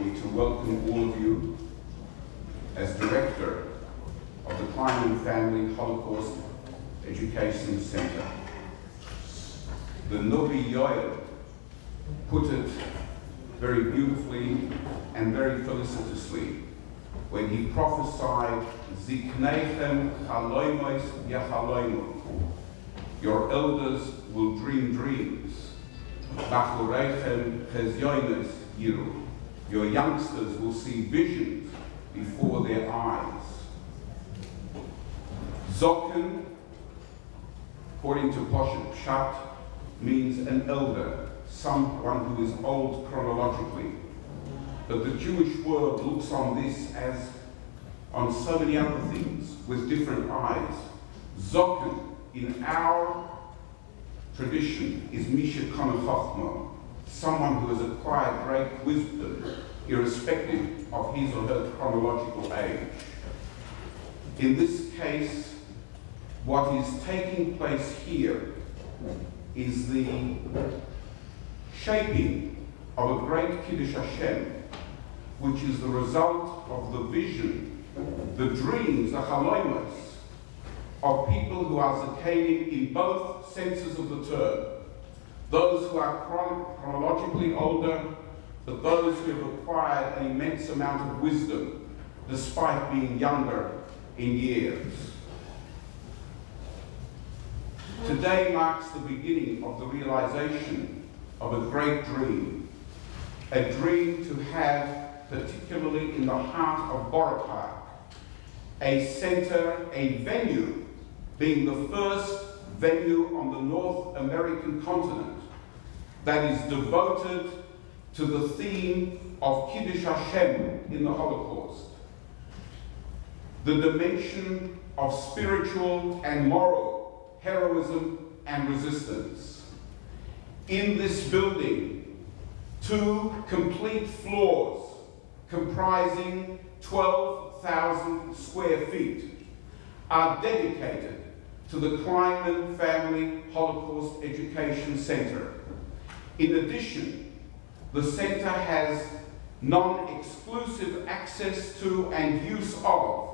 me to welcome all of you as Director of the Klein Family Holocaust Education Center. The Novi Yoel put it very beautifully and very felicitously when he prophesied, Zikneichem chaloimos yachaloimu. Your elders will dream dreams. Bachureichem chezyonos yiru. Your youngsters will see visions before their eyes. Zoken, according to Poshet Pshat, means an elder, someone who is old chronologically. But the Jewish world looks on this as on so many other things with different eyes. Zoken, in our tradition, is Misha Kana Chachma, someone who has acquired great wisdom, irrespective of his or her chronological age. In this case, what is taking place here is the shaping of a great Kiddush Hashem, which is the result of the vision, the dreams, the chaloimos, of people who are zakanim in both senses of the term. Those who are chronologically older, but those who have acquired an immense amount of wisdom, despite being younger in years. Today marks the beginning of the realization of a great dream. A dream to have, particularly in the heart of Borough Park, a center, a venue, being the first venue on the North American continent that is devoted to the theme of Kiddush Hashem in the Holocaust. The dimension of spiritual and moral heroism and resistance. In this building, 2 complete floors comprising 12,000 square feet are dedicated to the Kleinman Family Holocaust Education Center. In addition, the center has non-exclusive access to and use of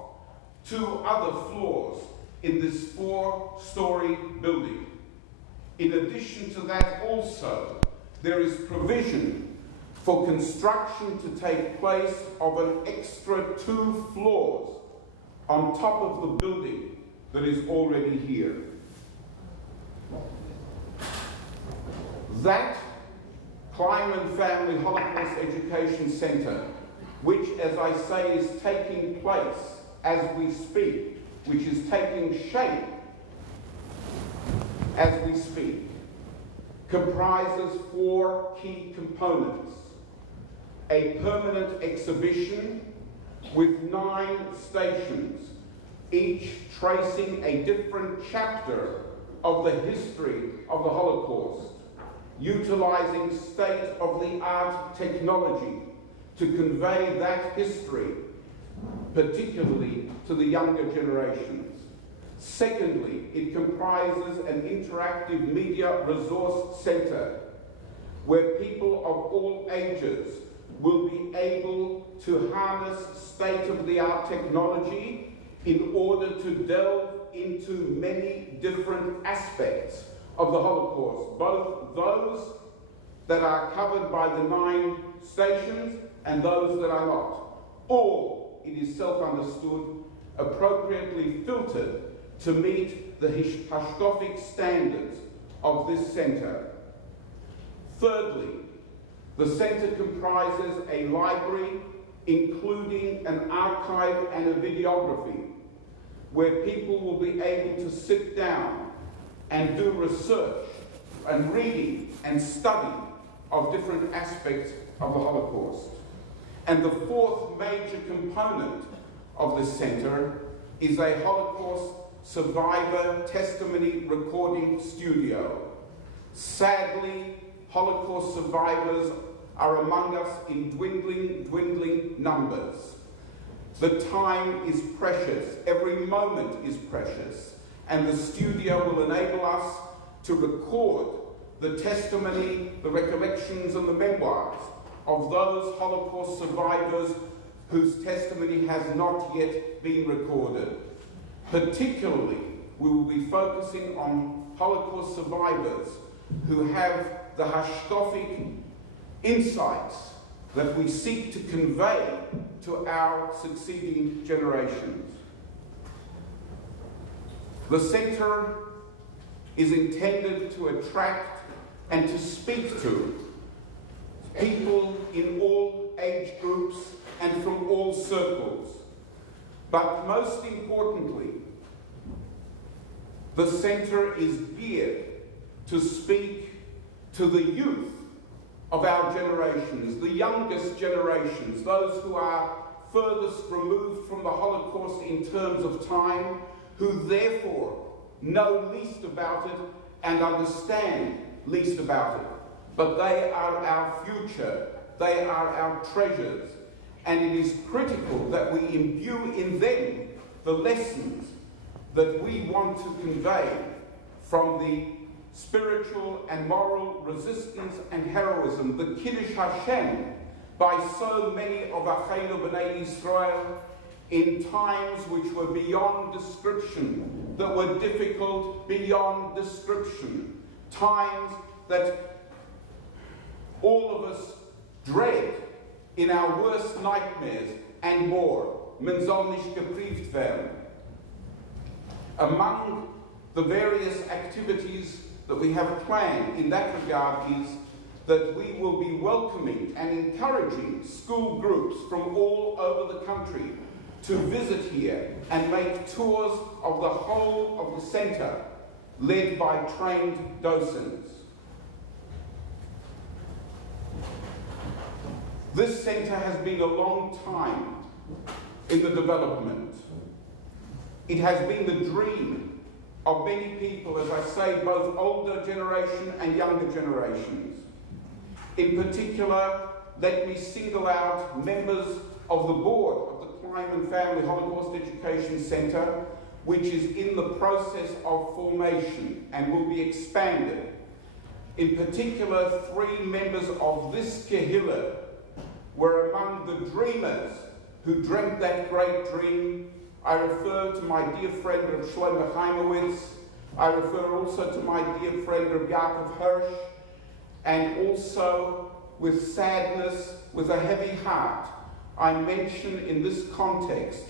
2 other floors in this 4-story building. In addition to that also, there is provision for construction to take place of an extra 2 floors on top of the building that is already here. That Kleinman Family Holocaust Education Center, which, as I say, is taking place as we speak, which is taking shape as we speak, comprises 4 key components. A permanent exhibition with 9 stations, each tracing a different chapter of the history of the Holocaust, utilizing state-of-the-art technology to convey that history, particularly to the younger generations. Secondly, it comprises an interactive media resource center where people of all ages will be able to harness state-of-the-art technology in order to delve into many different aspects of the Holocaust, both those that are covered by the 9 stations and those that are not. All, it is self-understood, appropriately filtered to meet the Hashkafic standards of this center. Thirdly, the center comprises a library including an archive and a videography where people will be able to sit down and do research and reading and study of different aspects of the Holocaust. And the 4th major component of the center is a Holocaust survivor testimony recording studio. Sadly, Holocaust survivors are among us in dwindling numbers. The time is precious, every moment is precious, and the studio will enable us to record the testimony, the recollections and the memoirs of those Holocaust survivors whose testimony has not yet been recorded. Particularly, we will be focusing on Holocaust survivors who have the hashkafic insights that we seek to convey to our succeeding generations. The Center is intended to attract and to speak to people in all age groups and from all circles. But most importantly, the Center is geared to speak to the youth of our generations, the youngest generations, those who are furthest removed from the Holocaust in terms of time, who therefore know least about it and understand least about it. But they are our future, they are our treasures, and it is critical that we imbue in them the lessons that we want to convey from the spiritual and moral resistance and heroism, the Kiddush Hashem, by so many of Acheinu B'nai Yisrael in times which were beyond description, that were difficult beyond description, times that all of us dread in our worst nightmares and more. Men soll nicht geprüft werden. Among the various activities that we have planned in that regard is that we will be welcoming and encouraging school groups from all over the country to visit here and make tours of the whole of the Center, led by trained docents. This Center has been a long time in the development. It has been the dream of many people, as I say, both older generation and younger generations. In particular, let me single out members of the board of the Klein and Family Holocaust Education Center, which is in the process of formation and will be expanded. In particular, 3 members of this Kehillah were among the dreamers who dreamt that great dream. I refer to my dear friend Rav Shlomo Chaimowitz. I refer also to my dear friend Rav Yaakov Hirsch, and also with sadness, with a heavy heart, I mention in this context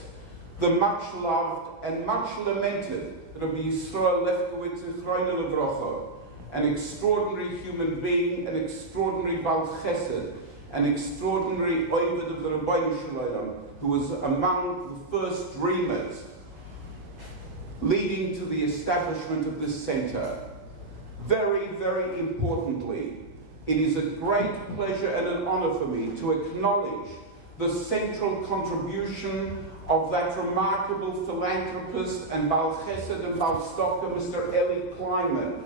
the much loved and much lamented Rabbi Yisrael Lefkowitz Zichrono Livrocho, an extraordinary human being, an extraordinary Baal Chesed, an extraordinary Oived of the Rabbeinu Shalom, who was among the first dreamers leading to the establishment of this center. Very, very importantly, it is a great pleasure and an honor for me to acknowledge the central contribution of that remarkable philanthropist and Baal Chesed and Baal Stocker, Mr. Eli Kleinman.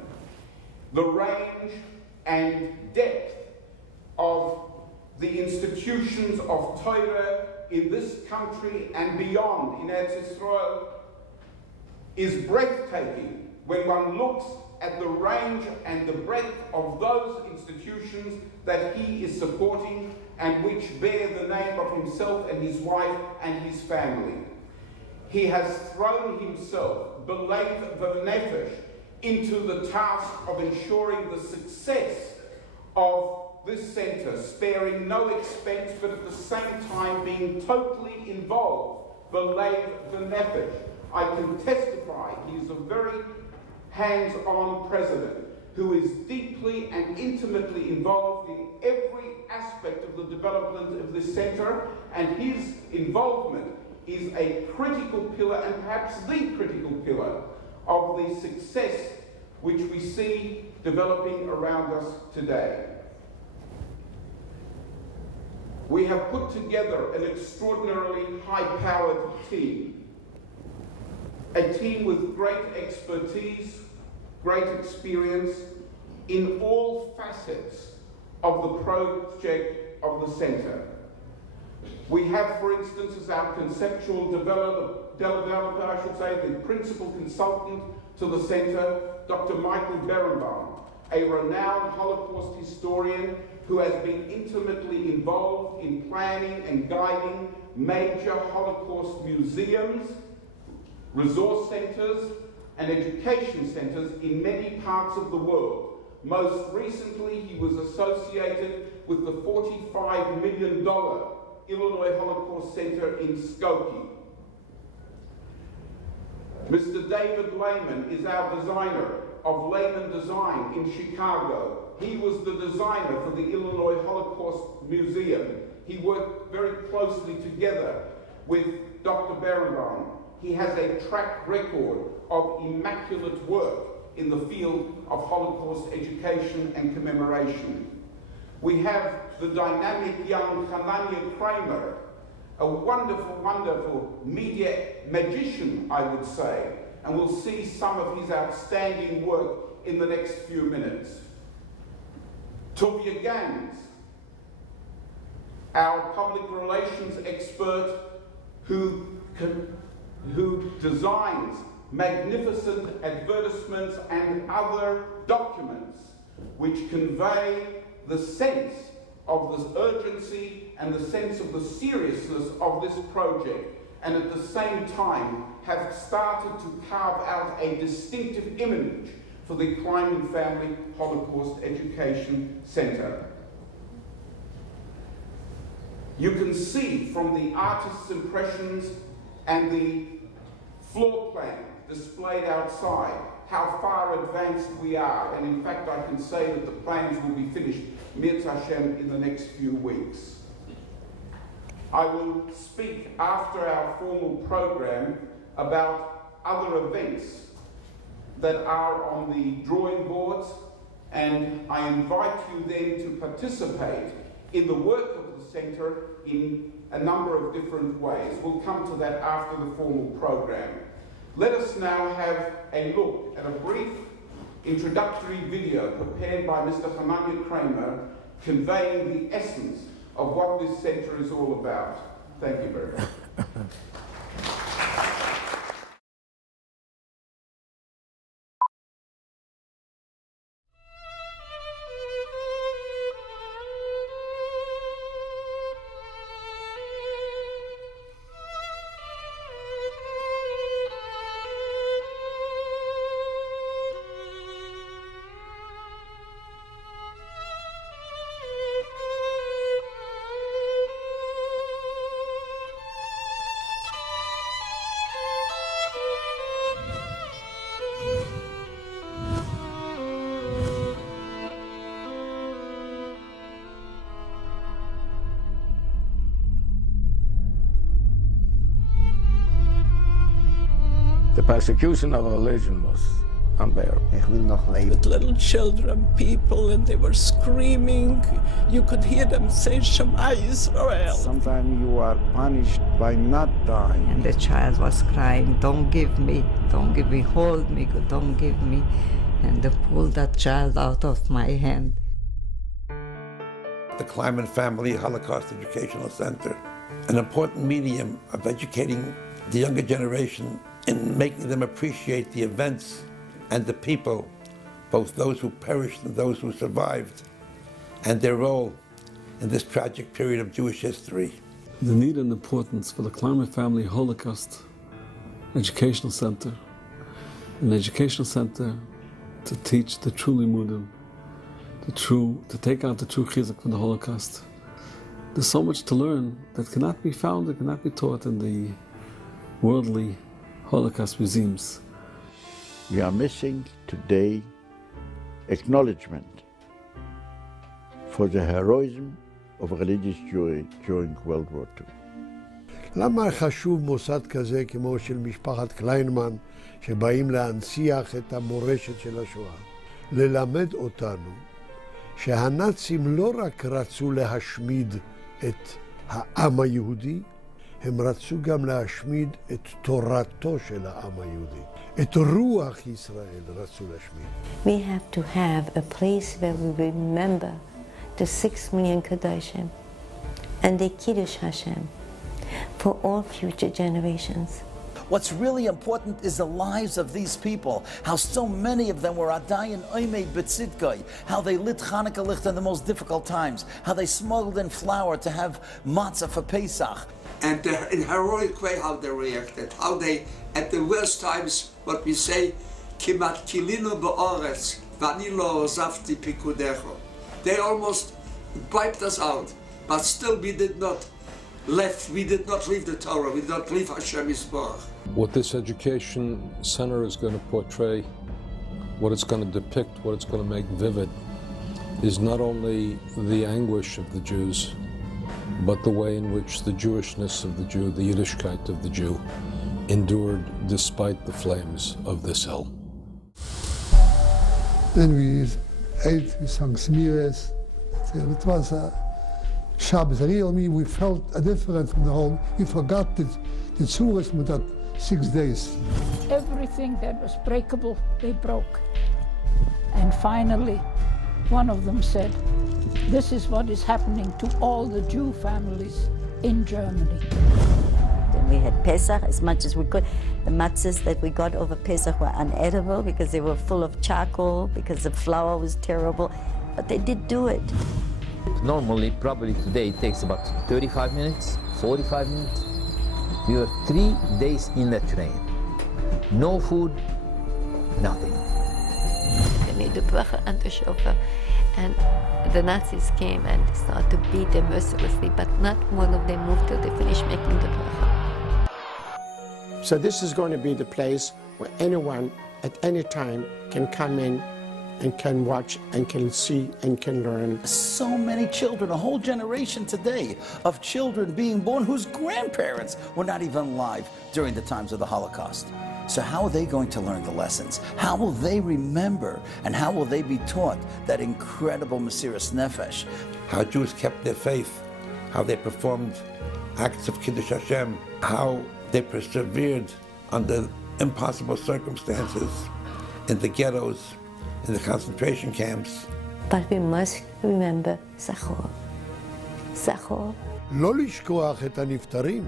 The range and depth of the institutions of Torah in this country and beyond, in Eretz Yisrael, is breathtaking when one looks at the range and the breadth of those institutions that he is supporting and which bear the name of himself and his wife and his family. He has thrown himself, belev v'nefesh, into the task of ensuring the success of this center, sparing no expense, but at the same time being totally involved, belev v'nefesh. I can testify he is a very hands-on president who is deeply and intimately involved in every aspect of the development of this center, and his involvement is a critical pillar, and perhaps the critical pillar, of the success which we see developing around us today. We have put together an extraordinarily high-powered team, a team with great expertise, great experience in all facets of the project of the center. We have, for instance, as our conceptual developer, I should say, the principal consultant to the center, Dr. Michael Berenbaum, a renowned Holocaust historian who has been intimately involved in planning and guiding major Holocaust museums, resource centers, and education centers in many parts of the world. Most recently, he was associated with the $45 million Illinois Holocaust Center in Skokie. Mr. David Lehman is our designer of Lehman Design in Chicago. He was the designer for the Illinois Holocaust Museum. He worked very closely together with Dr. Berenbaum. He has a track record of immaculate work in the field of Holocaust education and commemoration. We have the dynamic young Hanania Kramer, a wonderful, wonderful media magician, I would say, and we'll see some of his outstanding work in the next few minutes. Tuvia Gans, our public relations expert who designs magnificent advertisements and other documents which convey the sense of the urgency and the sense of the seriousness of this project, and at the same time have started to carve out a distinctive image for the Kleinman Family Holocaust Education Center. You can see from the artist's impressions and the floor plan displayed outside how far advanced we are, and in fact I can say that the plans will be finished Mirz Hashem in the next few weeks. I will speak after our formal program about other events that are on the drawing boards, and I invite you then to participate in the work of the Centre in a number of different ways. We'll come to that after the formal program. Let us now have a look at a brief introductory video prepared by Mr. Hanania Kramer, conveying the essence of what this centre is all about. Thank you very much. The persecution of religion was unbearable. With little children, people, and they were screaming. You could hear them say, Shema Yisrael. Sometimes you are punished by not dying. And the child was crying, don't give me, hold me, don't give me. And they pulled that child out of my hand. The Kleinman Family Holocaust Educational Center, an important medium of educating the younger generation in making them appreciate the events and the people, both those who perished and those who survived, and their role in this tragic period of Jewish history. The need and importance for the Kleinman Family Holocaust Educational Center, an educational center to teach the true limudim, to take out the true chizuk from the Holocaust. There's so much to learn that cannot be found and cannot be taught in the worldly Holocaust museums. We are missing today acknowledgement for the heroism of religious Jewry during World War II. למה חשוב מוסד כזה כמו של משפחת קליינמן, שבאים להנציח את המורשת של השואה? ללמד אותנו שהנאצים לא רק רצו להשמיד את העם היהודי, הם רצו גם להשמיד את תורתו של העם היהודי. את רוח ישראל רצו להשמיד. We have to have a place where we remember the 6 million Kedoshim and the Kiddush Hashem for all future generations. What's really important is the lives of these people, how so many of them were adayin oimed b'tzidkoi, how they lit Hanukkah licht in the most difficult times, how they smuggled in flour to have matzah for Pesach. And in heroic way how they reacted, how they, at the worst times, what we say, kimat kilinu ba'oretz, vanilo zafti pikudecho. They almost wiped us out, but still we did not leave the Torah, we did not leave Hashem Yisborach. What this education center is going to portray, what it's going to depict, what it's going to make vivid, is not only the anguish of the Jews, but the way in which the Jewishness of the Jew, the Yiddishkeit of the Jew, endured despite the flames of this hell. Then we ate, we sang Smiras. It was a Shabbos. Really, we felt a difference from the home. We forgot the Tzuras with that 6 days. Everything that was breakable, they broke. And finally, one of them said, this is what is happening to all the Jew families in Germany. Then we had Pesach as much as we could. The matzahs that we got over Pesach were unedible because they were full of charcoal, because the flour was terrible, but they did do it. Normally, probably today, it takes about 35 minutes, 45 minutes. We were 3 days in the train. No food, nothing. They made the bracha and the shofar, and the Nazis came and started to beat them mercilessly, but not one of them moved till they finished making the bracha. So this is going to be the place where anyone at any time can come in and can watch and can see and can learn. So many children, a whole generation today of children being born whose grandparents were not even alive during the times of the Holocaust. So how are they going to learn the lessons? How will they remember, and how will they be taught that incredible Mesiras Nefesh? How Jews kept their faith, how they performed acts of Kiddush Hashem, how they persevered under impossible circumstances in the ghettos, in the concentration camps. But we must remember Zachor. Zachor. לא לשכוח את הנפטרים,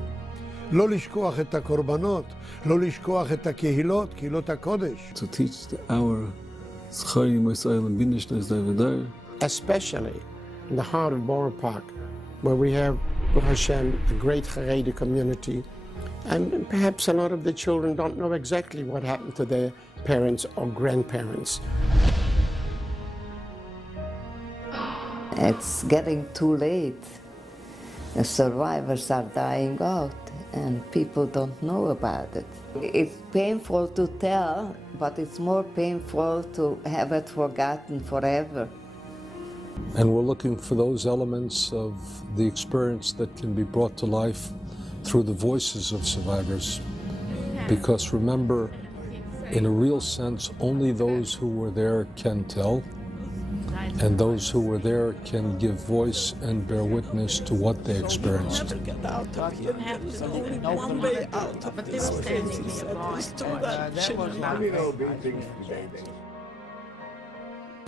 לא לשכוח את הקורבנות, לא לשכוח את הקהילות, קהילות הקודש. To teach our Zcharim Yisrael and Bindishnas Davidar. Especially in the heart of Borough Park, where we have, Baruch Hashem, a great Haredi community, and perhaps a lot of the children don't know exactly what happened to their parents or grandparents. It's getting too late. The survivors are dying out, and people don't know about it. It's painful to tell, but it's more painful to have it forgotten forever. And we're looking for those elements of the experience that can be brought to life through the voices of survivors. Because remember, in a real sense, only those who were there can tell, and those who were there can give voice and bear witness to what they experienced. Get out of here. There's only one way out of this place. He said, restore that children.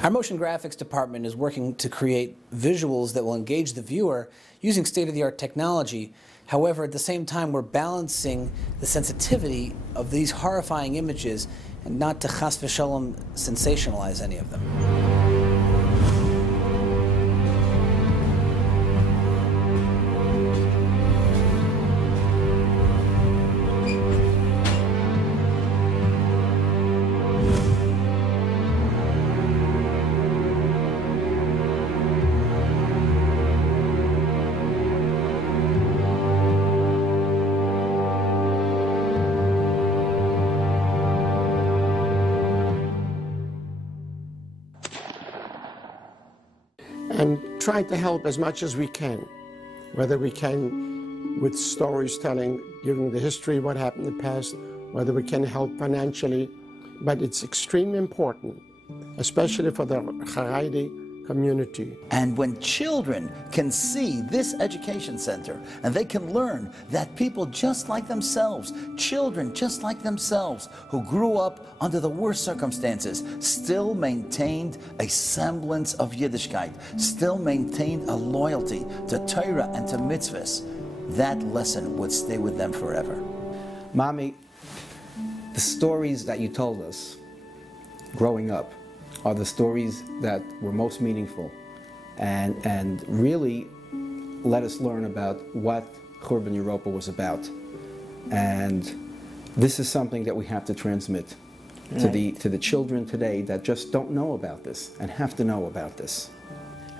Our motion graphics department is working to create visuals that will engage the viewer using state-of-the-art technology. However, at the same time, we're balancing the sensitivity of these horrifying images and not to chas v'shalom sensationalize any of them. And try to help as much as we can, whether we can with stories telling, giving the history of what happened in the past, whether we can help financially, but it's extremely important, especially for the Haredi community. And when children can see this education center and they can learn that people just like themselves, children just like themselves, who grew up under the worst circumstances, still maintained a semblance of Yiddishkeit, still maintained a loyalty to Torah and to mitzvahs, that lesson would stay with them forever. Mommy, The stories that you told us growing up are the stories that were most meaningful and really let us learn about what Churban Europa was about. And this is something that we have to transmit to the children today that just don't know about this and have to know about this.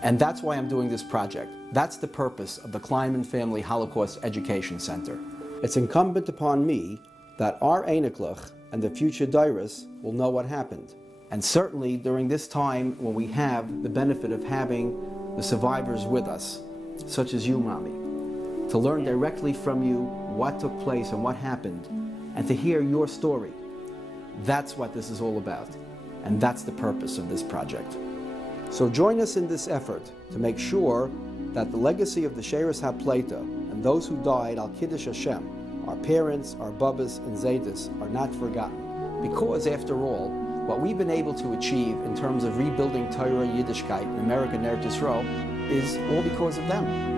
And that's why I'm doing this project. That's the purpose of the Kleinman Family Holocaust Education Center. It's incumbent upon me that our Einiklach and the future Dairas will know what happened. And certainly during this time when we have the benefit of having the survivors with us, such as you, Mommy, to learn directly from you what took place and what happened, and to hear your story. That's what this is all about. And that's the purpose of this project. So join us in this effort to make sure that the legacy of the Sheres HaPleita and those who died al Kiddush Hashem, our parents, our Babas and Zaydas, are not forgotten. Because after all, what we've been able to achieve in terms of rebuilding Torah Yiddishkeit in America and Eretz Yisrael is all because of them.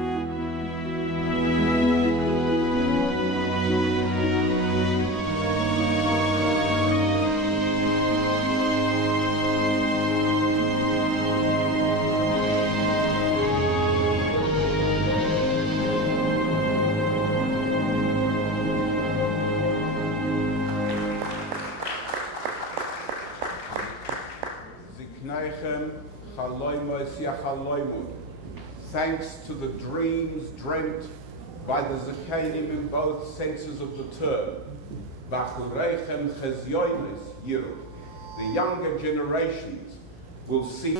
Thanks to the dreams dreamt by the Zakanim in both senses of the term, the younger generations will see